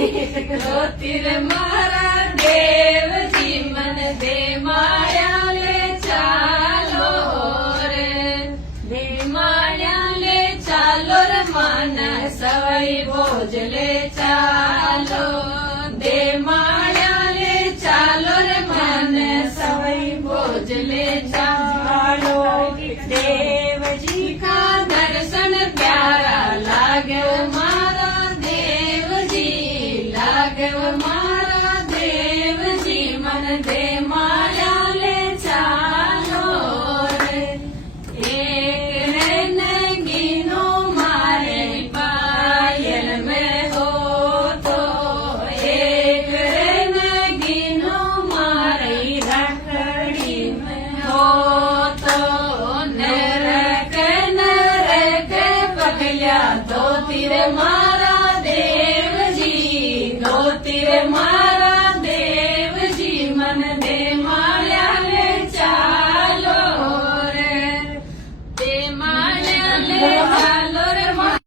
ધોતીર મારા દેવજી મન દે માળ્યા લે ચાલો રે, દે માળ્યા લે ચાલો રે માન સવાઈ ભોજ લે ચાલો, દે માળ્યા લે ચાલો રે માન સવાઈ ભોજ લે ચાલો, દેવજી કા દર્શન પ્યારા લાગે મારા દેવજી, લાગે મારા દેવજી મન દે માળ્યા લે ચાલો રે, એક રે નગીનો મારે પાયલ મેં હોતો, એક રે નગીનો મારી રાખડી મેં હોતો, નરક પગલ્યા ધોતીર મારા દેવજી, ધોતીર મારા દેવજી મન દે